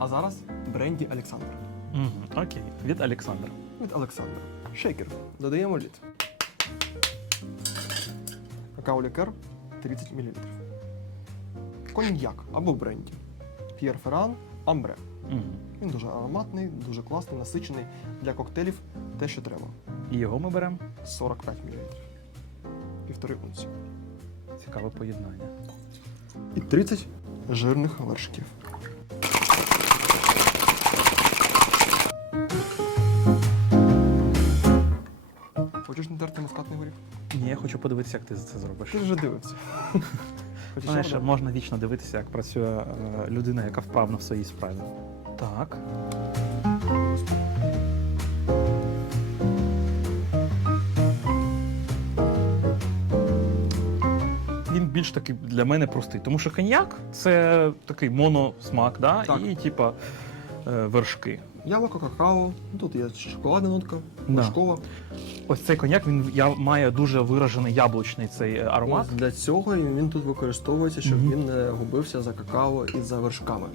А зараз бренді Олександр. Угу, окей, від Олександра. Від Олександра. Шейкер. Додаємо лід. Какао лікер 30 мл. Коньяк або бренді. П'єр Ферран Амбре. Угу. Він дуже ароматний, дуже класний, насичений. Для коктейлів те, що треба. І його ми беремо. 45 мл. Півтори унції. Цікаве поєднання. І 30 жирних вершків. Хочеш натерти мускатний горіх? Ні, я хочу подивитися, як ти це зробиш. Ти вже дивився. Хочеш Знаєш, ще можна вічно дивитися, як працює е, людина, яка вправна в своїй справі. Так. Він більш такий для мене простий, тому що коньяк це такий моносмак, да? Так. і типа вершки. Яблуко, какао, тут є шоколадна нотка, Да. вершкова. Ось цей коньяк він я, має дуже виражений яблучний цей е, аромат. Ось Для цього він тут використовується, щоб він не губився за какао і за вершками.